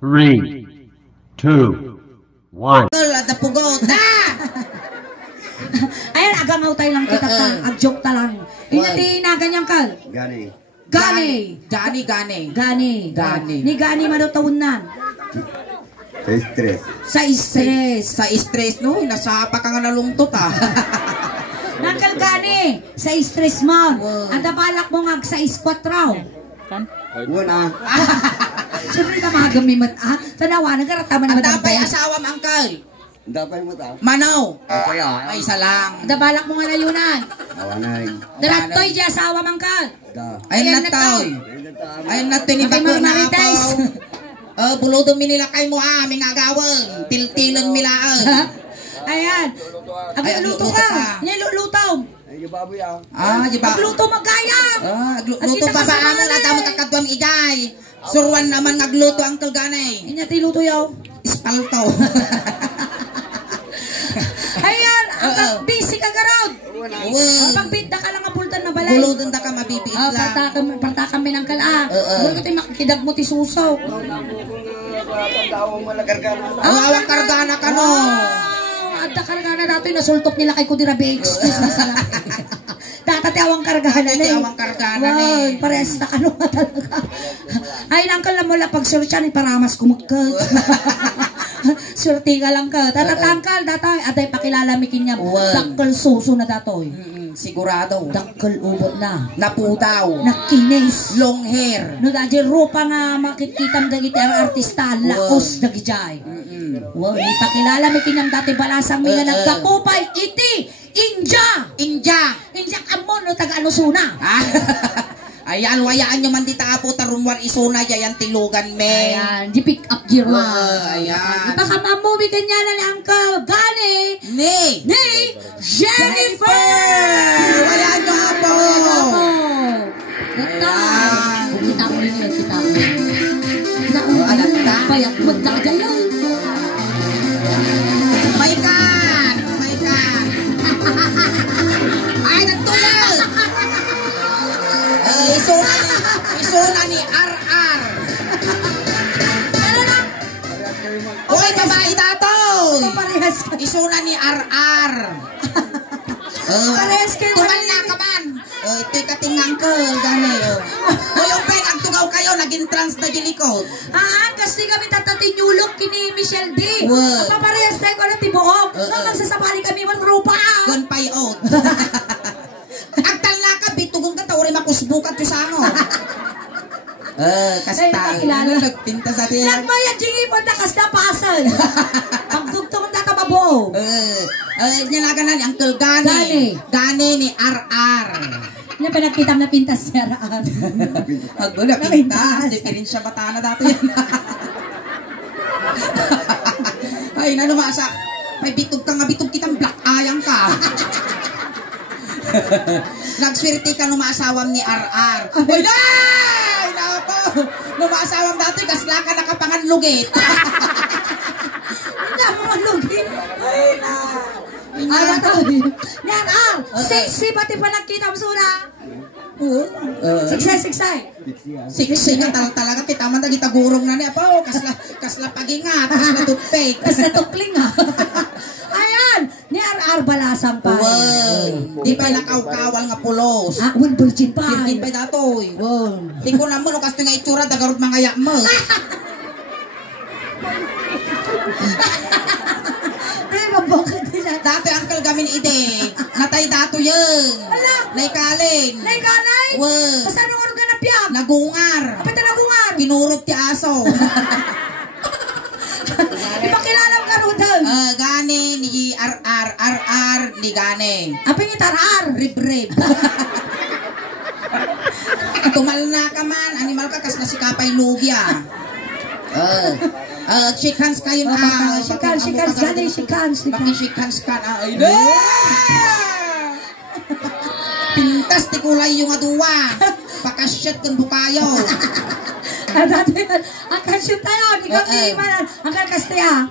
3, 2, 1. At napugot na! Ayan, agangaw tayo lang kita ta. Ag-joke ta lang. Inati na ganyang kal. Gani. Gani. Gani. Ni Gani madutawunan. Sa stress. Sa stress. Sa stress, no? Nasapa ka nga nalungtot, ah. Nangkal Gani. Sa stress mo. Ang balak mo nga sa squat raw. Una. Siyempre na mga gamimat, Tanawa, nagkarataman na Ang dapay madambay. asawam, angkal. Dapay mo ta. Manaw. Kaya. Ay, isa lang. Ang balak mo nga layunan. Awanay. Dalatoy di asawa mangkal. Da. Ayun na tayo. Ayun na tinibak ko na apaw. Bulodon mi nila kay mo, aming agawang. Tiltilon mila, Ayan. Agluto ka. Niluluto. Ay, baboy ah. Agluto magayang. Agluto pa ba amo na tamo kakadwam ijay. Surwan naman ngagluto ang kalganay. Inyati luto yaw. Ispaltaw. Ayan. Ang busy ka garod. Pagbita ka lang ang pultan na balay. Bulodon da ka mabibiit lang. Parta kami ng kala. Huwag ko tayo makikidag mo ti susaw. Awang kargana ka no. Adda kargana dato'y nasultok nila kay Kudira BX. Tatatiawang kargana na eh. Tatatiawang kargana na eh. Pares na ka nga talaga. Ay, nangkal na mula pag searchan, paramas kumagkat. Surti ka lang ka. Tatatangkal, dato'y. Aday pakilala-mikin niya. Dakkel suso na dato'y. Sigurado. Dakkel ubot na. Naputaw. Nakinis. Long hair. No, dahil rupa nga makikitam dagiti ang artista. Lakos dagijay. Wow, ipakilala mi kinyang dati balasang mi nga nagkakupay iti Inja amon no taga ano suna. Ayan, wayaan nyo man di taapo tarumwar isuna yayan tilugan me. Ayan, di pick up gear na. Ayan. Baka mamubi kanya na ni Uncle Gani ni Jennifer. Wayaan nyo po. Ayan. Kita mo rin yun, kita mo. Payat magdagayan. Maikan. Ay, nagtulal. Isuna ni RR. Ano na? Hoy, babae datoy. Parehas ka. Isuna ni RR. Parehas kayo. Tuman na ka man. Ito'y katingang ko. Gani. O yung pen, ang tugaw kayo, naging trans na gilikod. Kasi kami tatatinyulok kini Michelle D. Wow. Paparehas tayo ko na tibuok. Magsasabali kami man rupa. Gunpay out. Agtal na ka, bitugong ka, tawari makusbukat ko sa ano. Kasi tayo. Nagpinta sa tiyan. Nagbayan, jingi mo na kas na pasan. Pagdugtong na ka mabuo. Nalaga na ni Uncle Gani. Gani ni RR. Yan pa nagpitam na pintas niya raan. Agula, pintas. Diferensya bata na dati yan. Ay, nanumasa. May bitog ka nga, bitog kitang black ayang ka. Nagswerte ka numasawam ni RR. Ay, nay! Napo! Numasawam dati, kasla ka nakapanganlugit. Hindi mo manlugit. Ay, na. Ano to? Yan, sexy pati pa nagkita mo suna. Siksay. Siksi nga talaga kita man dagi tagurong na niya po kasla pagingat kasla toothpick Kasla tukling ha. Ayan, ni RR balasang pa. Di pa nakaw-kawal nga pulos. One virgin pa. Virgin pa datoy. Tingko na mo kasto nga itsura dagarot mga yak mo. Ay, mabokad nila. Dati Uncle gamin ide. Natay dato yun. Naikalin. Basta anong oras ka na piyak? Nagungar. Kapit na nagungar. Kinurot ti aso. Di ba kilala mo karutan? Gani ni RR ni Gani. Apa yung tarar? Rib. Tumal na ka man. Animal ka kas na si Kapay Lugya. Shake hands kayo na. Shake hands. Shake hands ka na. Ay, pintas ti kulay yung aduwa. Pakasyat kang bukayo. Ang kasyut tayo. Ikaw ti man. Ang kalkastaya.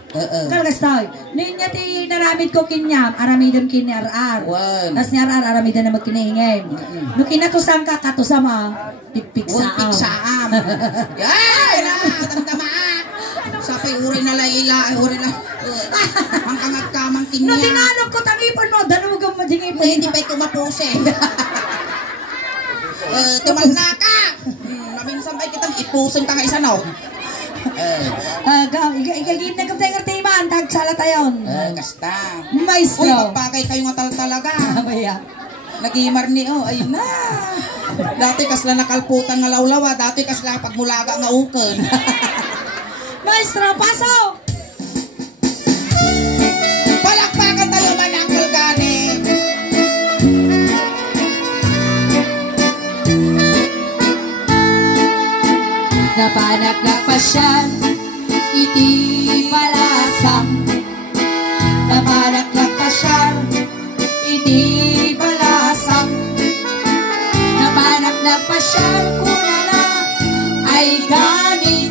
Kalkastoy. Ninya ti naramid ko kinyam. Aramidam kin ni RR. Tapos ni RR aramidam na magkinahingay. Nung kinatusan ka, katusama. Pigpigsaam. Yay! Damdama. uray na layla, uray na, ang kamang No, kinya. tinanong ko, tangipon mo, dalugang mo ding ipon. Hindi ba'y kumapuse? Tumalna ka! Naminsan ba'y kitang ipusin ka nga isa, no? Igagin na kaptay ngartiman, tagsala tayon. Kasta. Maestro. Uy, magpagay kayo nga talaga. Maya. Nagimar ni, ayun na. Dati kasla nakalputan nga lawlawa, dati kasla pagmulaga nga uken. Maestro, pasok! Palakpakan tayo man, Uncle Gani. Napanak na pasyan, iti palasang. Napanak na pasyan, iti palasang. Napanak na pasyan, kunala, ay gani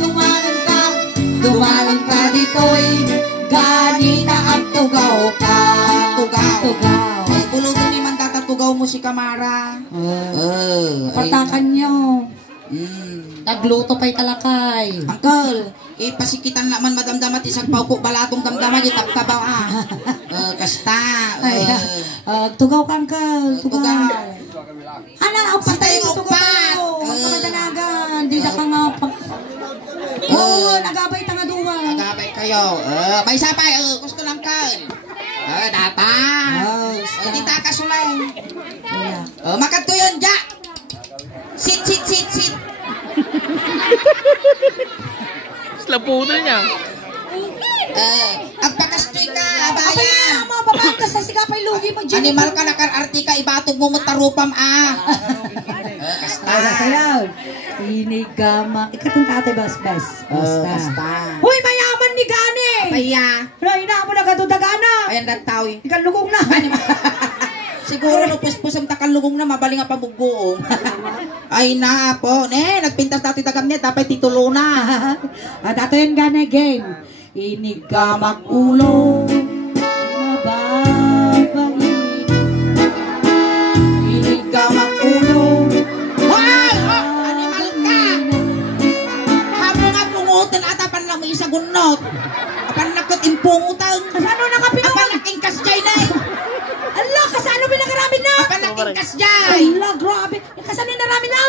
dumalan ka dito'y gani na ang tugaw ka. Tugaw. Pulutin ni man tatatugaw mo si Kamara. Patakan nyo. Nagluto pa'y talakay. Uncle, ipasikitan naman madamdamat isang pauko balatong damdaman itaptabaw kasta. Tugaw ka, Uncle. Tugaw. Ana, ang patay Sitay mo tugaw upat. tayo. Ang pagdanagan. Di na ka nga pag... Oo, nagabay tanga duwa. Nagabay kayo. May sapay. Gusto lang ka. Data. Dita ka sulay. Makat ko yun, Jack. Sit. Laputo niya. Agpakastoy ka, Abay bayan. na, mga babae ka sa sigapay lugi mo, Jenny. Animal ka nakararti ka, ibatog mo matarupam Kasta. Sayaw. Inigama. Ikatong tatay, bas. Kasta. Huy, mayaman ni Gani. Paya. Ina mo na katudagana. Ayan lang tawi. Ikan lugong na. Siguro no puspus ang takalugong na mabaling nga pamugoong. Ay na po. Nagpintas dati tagam niya, dapat titulo na. Dato yun Gani game. Inigamak ulo. Mababain. Inigamak ulo. Hoy! Animal ka! Hamo nga pungutan at apan lang may isa gunot. Apan nakot impungutan. Kasano nakapinong? Apan nakingkas jay na Ala, kasano pinagaramin na? Apan nakingkas jay. Ala, grabe. Kasano naramin na?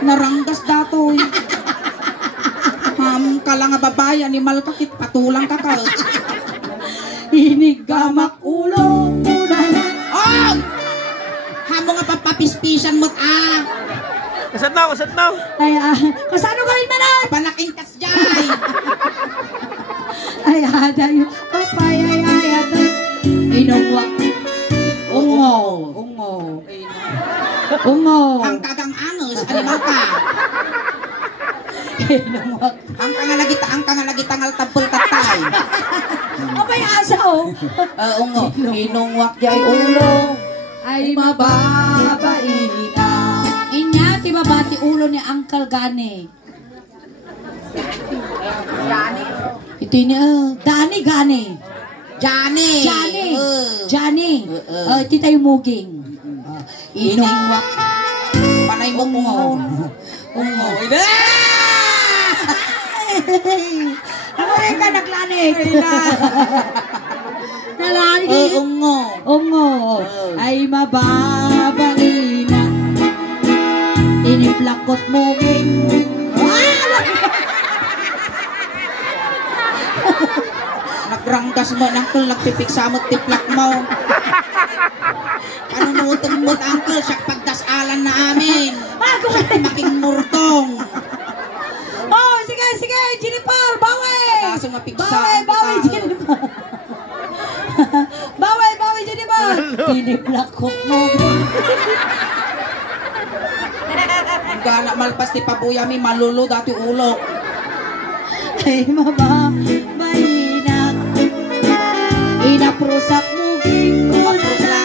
Naranggas datoy. Ka lang nga babae, animal ka kit, patulang ka ka. Inigamak ulo. Oh! Hamo nga papapispisan mo't Kasat na. Ay, kasano gawin man na? Apan nakingkas jay. Ay, adayo. Papay, ay, aday. Inungwak. Ungo. Ang kagang angus, animal ka. Inungwak. Ang kangalagi tangal tabul tatay. Abay, asa, oh. Ungo, inungwak jay ulo. Ay, mababaita. Inya, tibabati ulo ni Uncle Gani. Ito niya, Gani. Johnny. Ito tayo muging. Inungwak. Panay mo ungo. Ano rin ka naglanig? Nalanig. Ungo. Ay mababaina. Tiniplakot muging. Nagranggas mo, Uncle, nagpipiksa mo't tiplak mo. Ano nutong mo't, Uncle, siya pagdasalan na amin. Siya making murtong. Oh, sige, Jennifer, bawi! Kaso mapiksaan Bawi, ka. Jennifer! bawi, Jennifer! Tiniplakot mo. Ang gana malpas ti pabuyami, malulo dati ulo. Ay, mababaina. Inaprusak mo giko na na.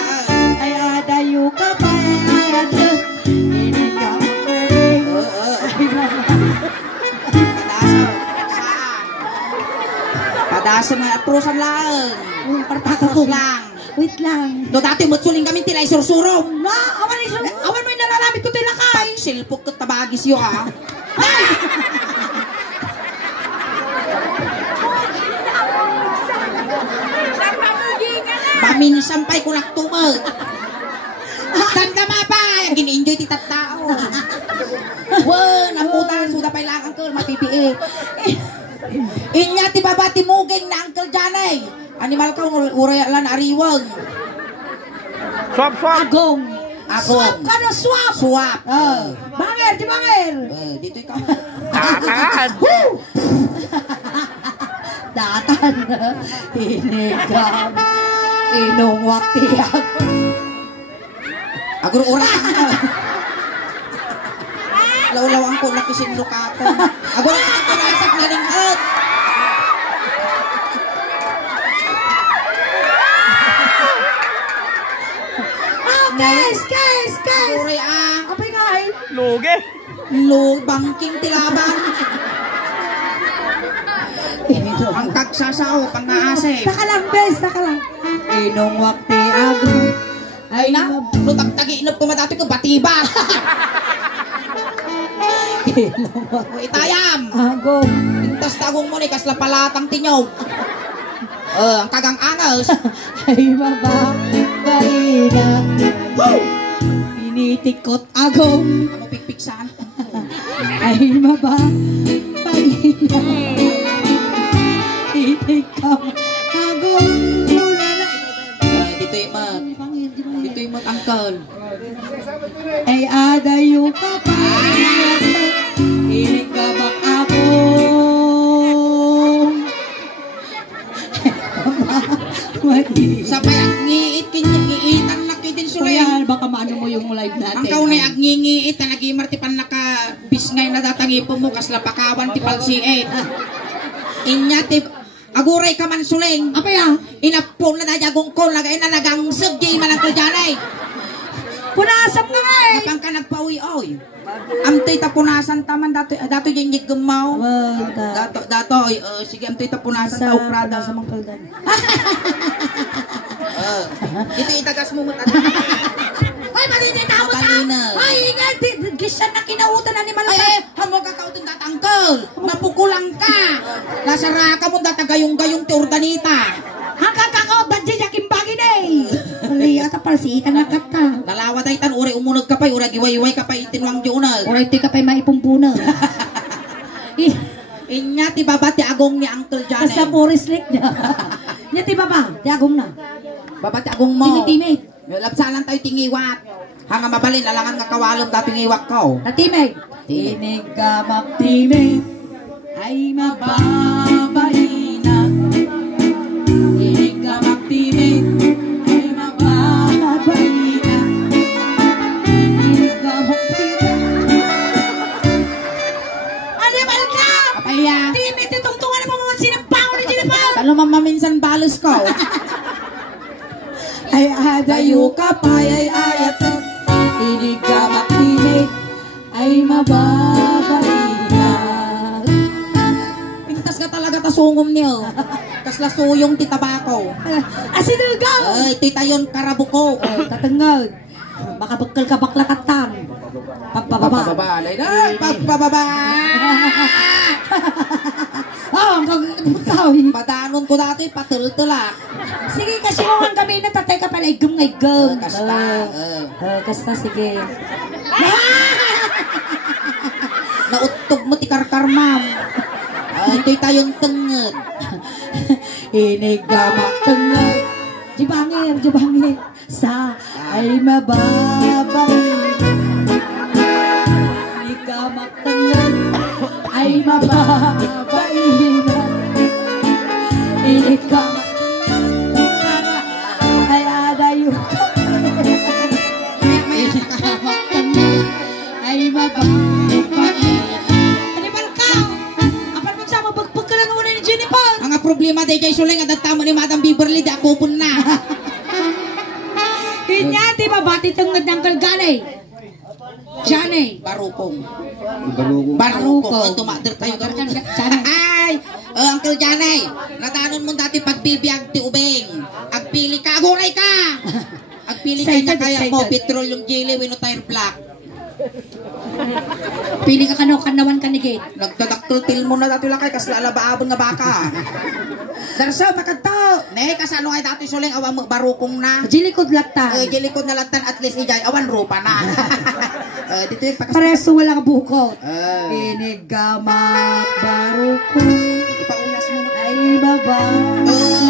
Ay, adayo ka pa, ay, adayo. Inigam ko rin. Padasa mga aprusan lang. Partaka ko. Wait lang. Do dati mo suling kami tilay sursurong. Awan mo yung nalalamit ko tilakay. silpok ka tabagis yo ha. Pamin sampay ko naktumag. Tanda pa, gini-enjoy ti tattao. Wan, ang putan, suda pa ilang uncle, mapipiit. Inya ti babati muging na Uncle Janay. Animal ka, uraya lan ariwang. Swap, swap. Agong. Agong. Swap ka no, swap. Swap. Bangir, di bangir. Dito ikaw. Tatangan. Datan. Inigam. Inong wakti ako. Agro ura. Law-lawang ko nakisin lukatan. Agro ako nasak na rin out. Guys. Uri ang Apay nga eh. Lugi. bangking tilaban. Ang kagsasaw, pang-aasay. Taka lang, bes. Taka lang. Inong wakti ako. Ay na, lutag-tagi-inop ko matati ko, batiba. Itayam. Agong. Pintas tagong mo ni, kasla palatang tinyaw. Ang kagang angas. Ay mababaina. Pinitikot agong. Amo pikpiksan. Ay mababaina. Pinitikot agong. Dito yung mat, uncle. Ay adayo ka pa. Inikabak ako. Sabay ang ngiit kinyiitan na kidin sulay. Kuya, baka maano mo yung live natin. Ang kaunay ag ngingiit na nagimar ti pan naka bisngay na datangipo mo kasla pakawan ti palsiit. Inya ti aguray ka man suling. Apa ya? Inapon na dayagong ko lagay na nagangsag di malang ko dyanay. Punasap nga eh. Kapang ka nagpawi oy. Amtoy tapunasan taman dato yung gemaw. Dato sige amtoy tapunasan ta uprada sa mga kaldan. Ito itagas mo mata. Ay, malinitaw ta! Ay, ingat! Gisan na kinautan na ni Malaka. Ay, hamo ka kautin tatangkel. Mapukulang ka. Nasara ka mo datagayong-gayong ti ordanita. Hanggang kakao, dadya yakin bagin eh! Alay, ata palsiitan na kata. Nalawa daytan, uri umunog ka pa, uri giway-way ka pa, itinwang di unag. Oray, ti ka pa'y maipumpuna. Inya ti baba ti agong ni Uncle Johnny. Asa Boris Lake niya. Niya ti baba, ti agong na. Baba ti agong mo. Timi-timid. Labsalan tayo tingiwat. Hanga mabalin, alangan nga kawalong ta tingiwak ko. Tatimig. Tinig ka magtimig. Ay mababalina. Tinig ka magtimig. Ay mababalina. Tinig ka magtimig. Animal ka! Kapaya. Timid, titungtungan na mo sinampaw ni Jennifer. Talo mamaminsan balos ko. Ay adayo ka pa, ay ayat. Tinig ka magtimig. Ay mababalina. Pintas ka talaga tasungom niyo. Kasla suyong ti tabako. Asinugaw! Ay, ito'y tayon karabuko. Tatangag. Baka bakal ka baklakatan. Pagpababa. Pagpababa. Pagpababa. Oh, ang gagawin. Padanon ko dati, patultulak. Sige, kasi mo ang kami na tatay ka pala. Igum. Kasta. Kasta, sige. Nautog mo ti karkar, ma'am. Ito'y tayong tenged. Inigamak tengad. Jibangir. Sa ay mababay. Inigamak tengad. Ay mababay. Inigamak tengad. Ay adayo. Inigamak tengad. Ay mababay. Animal ka! Apan magsama bagpag ka lang una ni Jennifer. Ang problema day kay Suling at tamo ni Madam Beverly di ako pun na. Inya, di ba bati tungod ng kalganay? Janay. Barukong. Barukong. Tumatir tayo. Ay! Uncle Janay, natanon mo dati pagbibiyag ti ubeng. Agpili ka, aguray ka! Agpili ka na kaya mo, petrol yung jelly, wino tire black. Pili ka kanawan ka ni Gate. Nagdadaktul mo na dati lakay kas lalabaabon nga baka. Darso makadto. Ne kasano kay dati suling awan mo barukong na. Jilikod lakta. Jilikod na latan at least ijay awan rupa na. Dito yung pakas. Pareso walang bukot. Inigamak baruko. Ipaulas mo. Ay baba.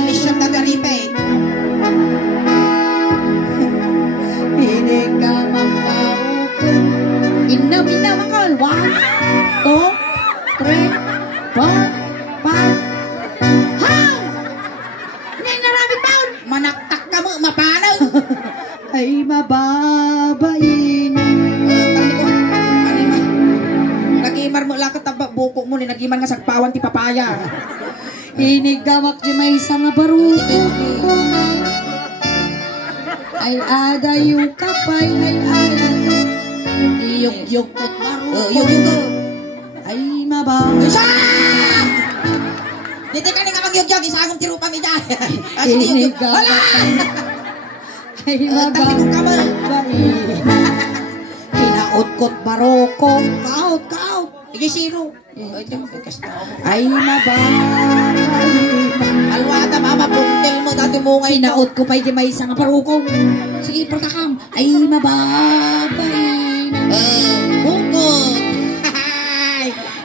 Lisyon na garipet. Inigamak baruko. Inam makal. 1, 2, 3, 4, 5. How? Neng naraming taon. Manaktak ka mo mapanag. Ay mababain. Nagimar mo lang katabak buko mo ni nagimar nga sagpawan ti papaya. Inigamak di may isang baruko. Ay ada yung kapay ay ada. Iyog-yog kot baruko. Ay mababain. Dito ka nga mag-yog-yog isagong tirupa mi dyan. Inigamak ay mababain. Kinaot kot baruko. Kaot. Igi siro. Ay mababain. Alwata mama puntil mo dati mo ngayon. Kinaot ko pa'y di may isang parukong. Sige, pertakam. Ay mababain. Bukot.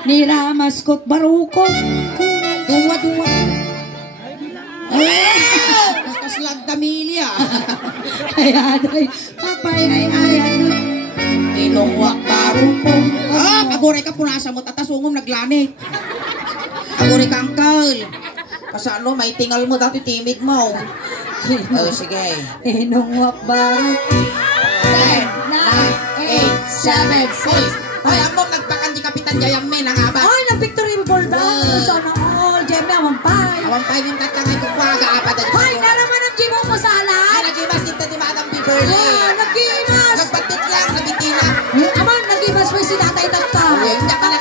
Niramas ko't barukong. Duwa. Kaslag damilya. Ay aday. Kapay ay ayan. Tinungwak barukong. Aguray ka punasa mo tatasungom naglanit. Aguray ka angkal. Kasano may tingal mo dati timid mo. Sige. Inungwak barukong. 10, 9, 8, 7, 6. Ay, among nagpakan di Kapitan Jayamen ang aba. Ay, nag-victory ball daw. Sana all. Jemmy, awampay. Awampay yung tatangay kong kwaga apa dali. Ay, naraman ang Jimmy mo sa Ay, alat. nagimas kita di Madam Beverly. Nag-imas. Nagbatit lang, nabitina. Aman, nag-imas mo si tatay tagta. Uy, diyan ka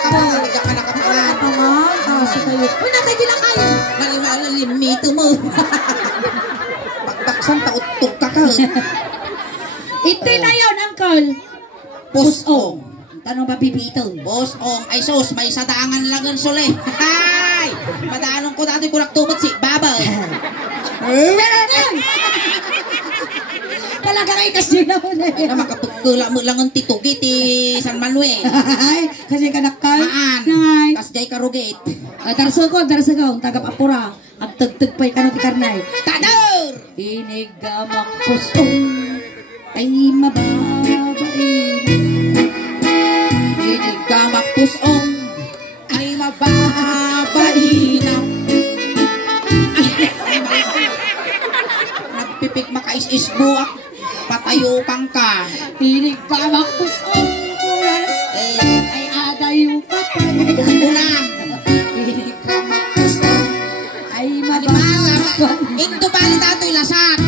nakapangan. Kasi kayo. Uy, natay di lang kayo. Malimalalin, mito mo. Bakbaksan, tautog ka ka. Ito na yun, Uncle. Pusong. Tanong ba pipito? Pusong. Ay sus, may sadaangan lang ang suli. Hay! Madaanon ko dati kurak tumot si Baba. Talaga kayo kasi naman eh. Na makapagkula mo lang ang titugi ti San Manuel. Ay, kasi kanakal. Maan. Nay. Kasjay karugit. Darso ko, tagap apura. Ang tagtagpay ka no ti karnay. Tador! Inigamak pusong. Ay mababain. Inigamak pusong. Ay mababain. Nagpipik makais-is buak. Patayo pang ka. Inigamak pusong. Ay ada yung kapay. Unang. Inigamak pusong. Ay mababain. Indo bali dato'y lasak.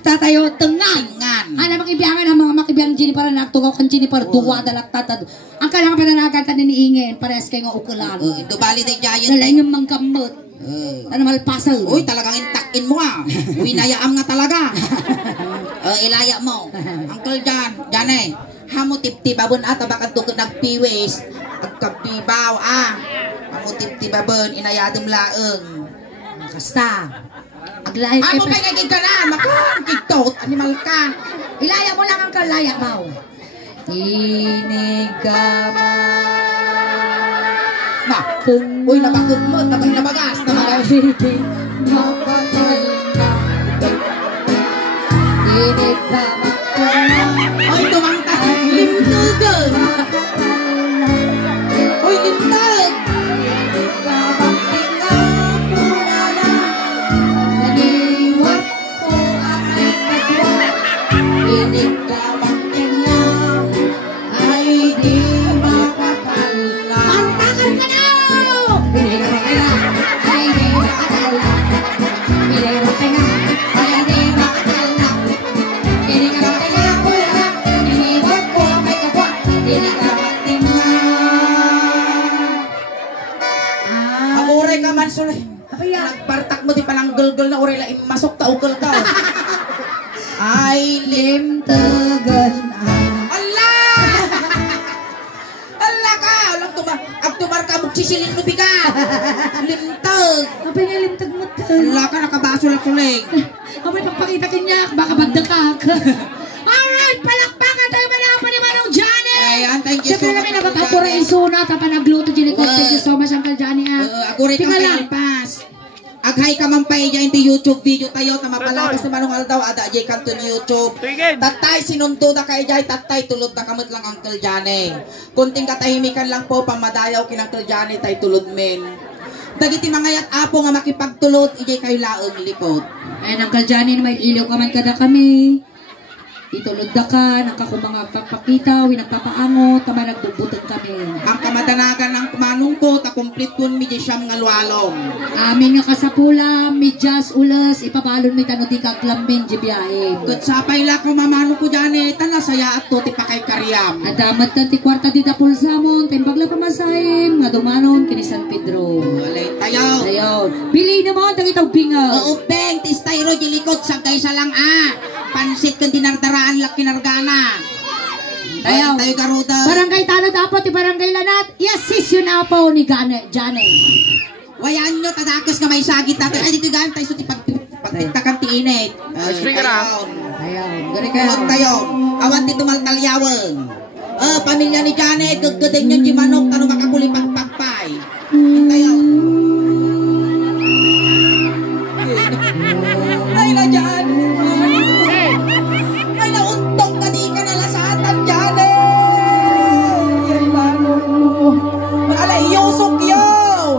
Tatayo tengan. Tengan. Ana makibiyangan ang mga makibiyang Jennifer na nagtugaw kan Jennifer duwa dalak tatad. Ang kailangan pananagan ka niingin pares kay nga ukulan. Indo bali day giant. Nalaing yung mangkamot. Ano malpasal. Uy, talagang intakin mo ah. Winayaam nga talaga. Ilaya mo. Uncle John, Jane, hamo tip-tibabon at bakit tukod nagpiwis. Agkabibaw ah. Hamo tip-tibabon, inayadong laeng. Kasta. Aglay Amo pa naging ka na, makang kiktot, animal ka. Ilaya mo lang ang kalaya mo. Inigama. Ma, uy, nabakot mo, nabagas, nabagas. Mapatay na. Inigama. Uy, tumangka, limtugan. Uy, limtag. Naniwat ko ang ay katwa. Inigama na. Ay di makatala. Antakan ka na! Inigama na. Ay di makatala. Inigama na. Ay di makatala. Inigama na. Naniwat ko ang ay katwa. Inigama na. Amuray ka man, sulay. Apaya. Nagpartak mo di palang gulgul na uray la masok ta ukol ka. Ay, Limtagan ang Allah! agtumar ka magsisilin no bigat. Limtag. Kapag nga limtag mo ta. Wala ka nakabaso lang tulig. Kapag pagpakita kanya, baka magdakak. Alright, palakpakan tayo malaman ni Manong Johnny. Ayan, thank you so Siyempre much. kami nabagkapura isuna, tapa nagluto dyan ko. Thank you so much, Uncle Johnny. Aguri ka pas. Aghay ka man pa iya into YouTube video tayo na mapalakas naman ng aldaw ada jay kanto ni YouTube. Tatay sinundo na kay jay tatay tulod na kamot lang Uncle Johnny. Kunting katahimikan lang po pamadayaw kin Uncle Johnny tay tulod men. Dagiti mangayat apo nga makipagtulod ijay kayo laog likod. Ayan, Uncle Johnny, may ilaw ka man kada kami. Itulod da ka, nakakumanga papakita, winagpapaangot, tama nagbubutan kami. Ang kamadanagan ng kumanong ko, takumplit kun mi siyam nga lualong. Amin nga kasapula, midyas, ulas, ipabalon mi tano di kaglambin, jibiyahin. Kud sapay la ko mamano ko dyan tanasaya at to ti pakay karyam. At damat ka ti kwarta di tapul samon, timbag la pamasayim, nga dumanon kini San Pedro. Alay tayo. Ayun, pili naman, tangitaw binga. Oo, beng, tistayro jilikot sa kaysa lang pansit kang dinardaraan lak kinargana. Ayaw. Tayo garuda. Barangay Tanod dapat, ti Barangay Lanat, yes yun na po ni Johnny. Wayan nyo, tadakos nga may sagit natin. Ay, dito gaan tayo, so pagtiktakan ti init. Speaker Ayaw, gari Huwag ka. tayo. Awan ti tumaltalyawan. Pamilya ni Janet, gaggadeng nyo di manok, tanong makakuli pagpagpay. Tayo. Ay, na dyan. Ay, nauntong ka di ka nalasatan, Janet. Ay, manong. Alay, yusok yun.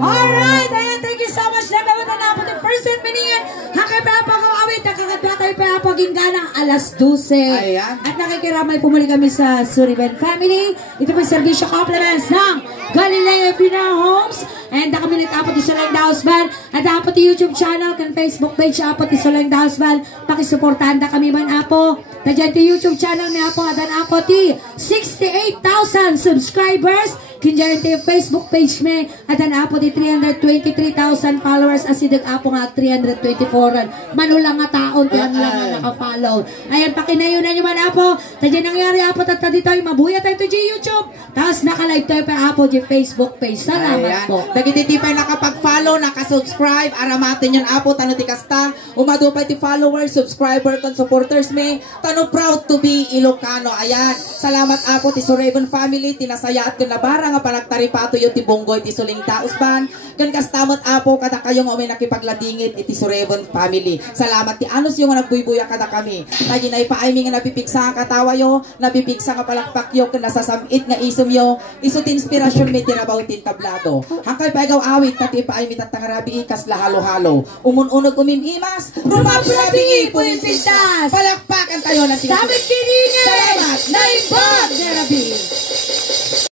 Alright, ayan, thank you so much. Nagawin na naman yung first set miniyan. Hakay pa pa kong awit, nakakatwa tayo pa paging ganang alas 12. Ayan. At nakikiramay pumuli kami sa Suriban Family. Ito po yung servisyo compliments ng Galileo Funeral Homes. And kami nagtapot yung Solang Daos Band. At dapat yung YouTube channel, kan Facebook page, apot yung Solang Daos Band. Pakisuportahan na kami man, Apo. Tadyan yung YouTube channel ni Apo. Adan Apo ti 68,000 subscribers. Kinjayan yung Facebook page me. Adan Apo ti 323,000 followers. Asidag Apo nga 324. Manulang nga taon. Tiyan lang nga nakafollow. Ayan, pakinayunan nyo man, Apo. Tadyan nangyari, Apo. Tadi tayo, mabuya tayo to YouTube. Tapos naka-live tayo pa, Apo, di Facebook page. Salamat po. Dagiti pa nakapag-follow, nakasubscribe, aramatin yun Apo, tano ti kasta, umadupay ti followers, subscriber, kon supporters me, tano proud to be Ilocano. Ayan, salamat Apo ti Suriban Family, tinasaya at kunabara nga panagtari pato yung ti Bonggoy ti Suling Taos Ban, kan kastamot Apo, kada kayo nga may nakipagladingit iti Suriban Family. Salamat ti anos yung nagbuy-buya kada kami. Tagi na ipaaymi nga napipigsa nga katawa yo, napipigsa nga palakpak yo, kan nasasamit nga isum yo, iso ti inspirasyon may tirabaw tin tablado. Hangkay pagaw awit, tati paaymi tatangarabi ikas lahalo-halo. Umun-unog umimimas, rumabrabi ipon yung pintas. Palakpakan tayo na Sabi kiringin! Salamat! Naimbag! Therapy!